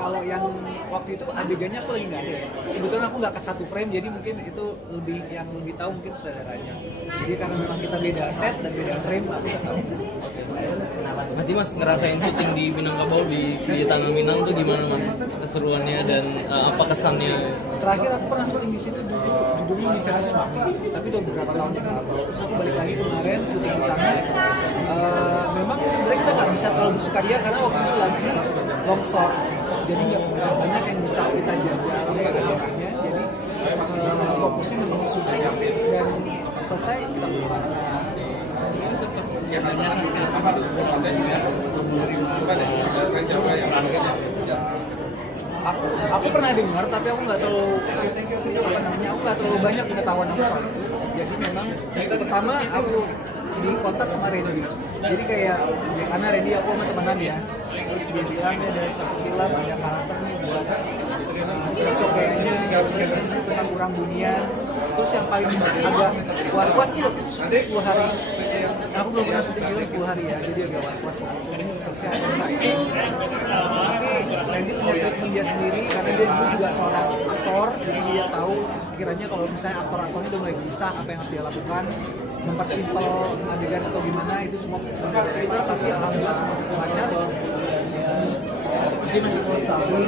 kalau yang waktu itu adegannya aku lagi nggak ada ya. Kebetulan aku nggak ke satu frame, jadi mungkin itu yang lebih tahu mungkin sutradaranya. Jadi karena memang kita beda set dan beda frame, aku nggak tahu. Mas Dimas ngerasain syuting di Minangkabau di Tanah Minang tuh gimana Mas? Keseruannya dan apa kesannya? Terakhir aku pernah syuting di situ judulnya Universus Mami, tapi udah beberapa tahun yang lalu. Terus aku balik lagi kemarin syuting di sana. Memang sebenarnya kita nggak bisa terlalu bersukaria karena waktu itu lagi longsor, jadi nggak banyak yang bisa kita jajal arahnya. Jadi fokusnya memang syuting dan selesai kita pulang. Aku pernah dengar tapi aku nggak terlalu aku nggak terlalu banyak pengetahuan aku soal itu. Jadi memang pertama aku di kontak sama Randy. Jadi kayak ya karena Randy aku sama temenan ya. Terus dia bilang ada satu film ada karakter nih buat cocok kayaknya tentang kurang dunia. Terus yang paling agak was-was sih waktu itu syuting 10 hari. Aku belum pernah syuting film 10 hari ya, jadi agak was-was ini selesai atau enggak. Tapi Randy punya treatment dia sendiri karena dia dulu juga seorang aktor, jadi dia tahu sekiranya kalau misalnya aktor-aktornya udah mulai gelisah apa yang harus dia lakukan, mempersimpel adegan atau gimana itu semua sampai editor, tapi alhamdulillah semua lancar. Dia masih terus tahu.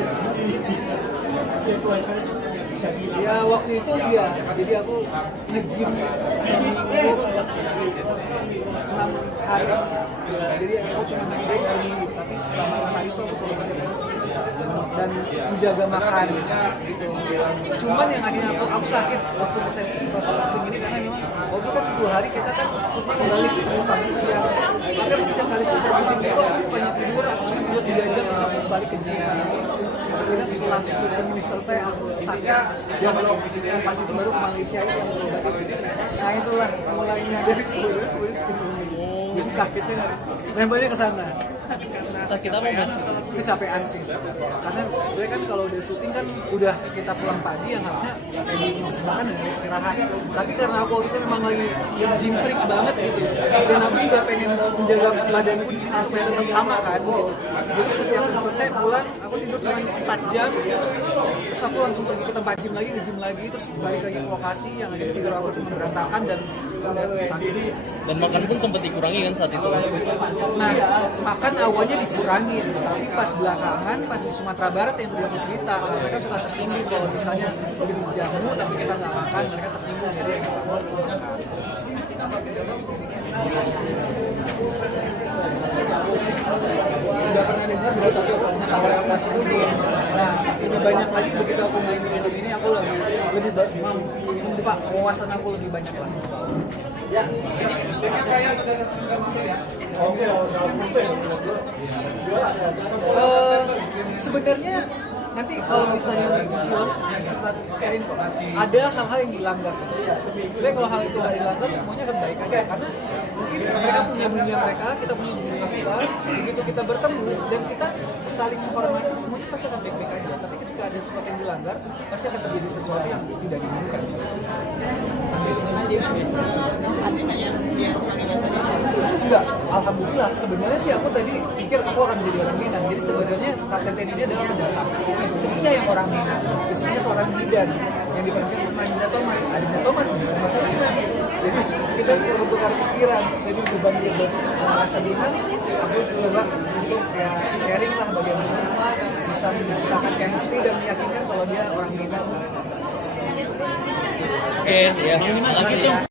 Ya waktu itu iya, jadi aku nge-gym seminggu 6 hari. Jadi aku cuma break hari Minggu, tapi selama 6 hari itu aku selalu kerja dan menjaga makan gitu. Cuman yang akhirnya aku sakit waktu selesai proses syuting ini karena memang waktu kan 10 hari kita kan syuting kembali gitu pagi siang. Maka setiap kali selesai syuting itu aku banyak tidur 3 jam terus aku balik ke gym. Akhirnya setelah syuting ini selesai aku sakit dan pas itu baru ke Malaysia itu yang berobat. Nah itulah mulainya dari sebenarnya jadi sakitnya rembanya ke sana. Sakit apa Mas? Kecapean sih sebenarnya. Karena sebenarnya kan kalau udah syuting kan udah kita pulang pagi yang harusnya kayak maksimalkan dan istirahat. Tapi karena aku waktu itu memang lagi gym freak banget gitu. Dan aku juga pengen menjaga badanku di sini supaya tetap sama kan gitu. Jadi setiap selesai pulang aku tidur cuma 4 jam. Terus aku langsung pergi ke tempat gym lagi, nge-gym lagi, terus balik lagi ke lokasi yang akhirnya tidur aku cuma berantakan dan sakit. Dan makan pun sempat dikurangi kan saat itu? Nah, makan awalnya dikurangin, tapi pas belakangan, pas di Sumatera Barat yang tadi aku cerita, mereka suka tersinggung kalau misalnya udah jamu tapi kita nggak makan, mereka tersinggung, jadi kita mau makan. Udah pernah dengar dulu tapi aku pengetahuan yang masih belum. Nah, ini banyak lagi begitu aku main film ini aku lebih mau membuka wawasan aku lebih banyak lagi. Ya. Sebenarnya nanti kalau misalnya di film sekalian kok ada hal-hal yang dilanggar sebenarnya kalau hal itu nggak dilanggar semuanya akan baik aja karena mungkin mereka punya dunia mereka, kita punya dunia kita, begitu kita bertemu dan kita saling menghormati semuanya pasti akan baik-baik aja. Tapi ketika ada sesuatu yang dilanggar pasti akan terjadi sesuatu yang tidak diinginkan. Enggak, alhamdulillah. Sebenarnya sih aku tadi pikir aku akan menjadi orang Minang. Jadi sebenarnya Kapten Ted ini adalah pendatang. Istrinya yang orang Minang, istrinya seorang bidan yang diperankan sama Adinda Thomas. Adinda Thomas bisa bahasa Minang. Jadi kita sudah bertukar pikiran. Jadi beban dia bahasa Minang, aku coba untuk ya sharing lah bagaimana bisa menciptakan chemistry dan meyakinkan kalau dia orang Minang. Oke, ya. Makasih ya.